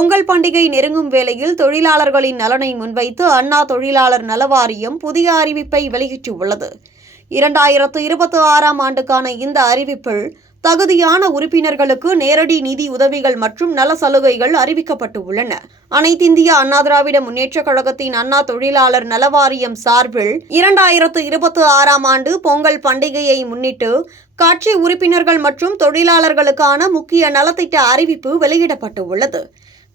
பொங்கல் பண்டிகை நெருங்கும் வேளையில் தொழிலாளர்களின் நலனை முன்வைத்து அண்ணா தொழிலாளர் நல வாரியம் புதிய அறிவிப்பை வெளியிட்டுள்ளது. 2026ஆம் ஆண்டுக்கான இந்த அறிவிப்பில் தகுதியான உறுப்பினர்களுக்கு நேரடி நிதி உதவிகள் மற்றும் நல சலுகைகள் அறிவிக்கப்பட்டு உள்ளன. அனைத்திந்திய அண்ணா திராவிட முன்னேற்றக் கழகத்தின் அண்ணா தொழிலாளர் நல வாரியம் சார்பில் 2026ஆம் ஆண்டு பொங்கல் பண்டிகையை முன்னிட்டு கட்சி உறுப்பினர்கள் மற்றும் தொழிலாளர்களுக்கான முக்கிய நலத்திட்ட அறிவிப்பு வெளியிடப்பட்டு உள்ளது.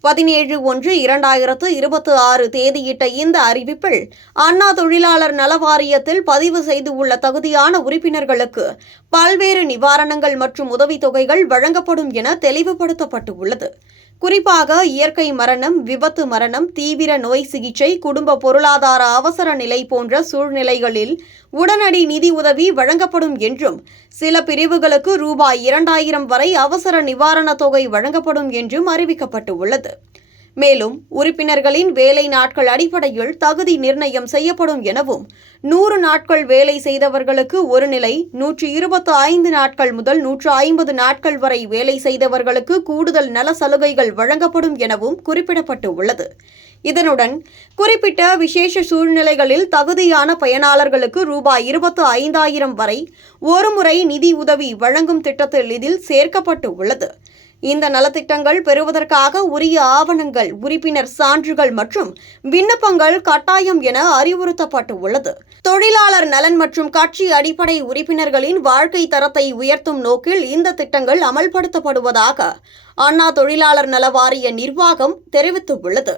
17/1/2026 தேதியிட்ட இந்த அறிவிப்பில் அண்ணா தொழிலாளர் நல வாரியத்தில் பதிவு செய்துள்ள தகுதியான உறுப்பினர்களுக்கு பல்வேறு நிவாரணங்கள் மற்றும் உதவித்தொகைகள் வழங்கப்படும் என தெளிவுபடுத்தப்பட்டுள்ளது. குறிப்பாக இயற்கை மரணம், விபத்து மரணம், தீவிர நோய் சிகிச்சை, குடும்ப பொருளாதார அவசர நிலை போன்ற சூழ்நிலைகளில் உடனடி நிதி உதவி வழங்கப்படும் என்றும் சில பிரிவுகளுக்கு ரூபாய் 2000 வரை அவசர நிவாரணத் தொகை வழங்கப்படும் என்றும் அறிவிக்கப்பட்டுள்ளது. மேலும் உறுப்பினர்களின் வேலை நாட்கள் அடிப்படையில் தகுதி நிர்ணயம் செய்யப்படும் எனவும் 100 நாட்கள் வேலை செய்தவர்களுக்கு ஒரு நிலை, 125 நாட்கள் முதல் 150 நாட்கள் வரை வேலை செய்தவர்களுக்கு கூடுதல் நல சலுகைகள் வழங்கப்படும் எனவும் குறிப்பிடப்பட்டுள்ளது. இதனுடன் குறிப்பிட்ட விசேஷ சூழ்நிலைகளில் தகுதியான பயனாளர்களுக்கு ரூபாய் 25,000 வரை ஒருமுறை நிதி உதவி வழங்கும் திட்டத்தில் இதில் சேர்க்கப்பட்டு உள்ளது. இந்த நலத்திட்டங்கள் பெறுவதற்காக உரிய ஆவணங்கள், உறுப்பினர் சான்றுகள் மற்றும் விண்ணப்பங்கள் கட்டாயம் என அறிவுறுத்தப்பட்டுள்ளது. தொழிலாளர் நலன் மற்றும் கட்சி அடிப்படை உறுப்பினர்களின் வாழ்க்கை தரத்தை உயர்த்தும் நோக்கில் இந்த திட்டங்கள் அமல்படுத்தப்படுவதாக அண்ணா தொழிலாளர் நல வாரிய நிர்வாகம் தெரிவித்துள்ளது.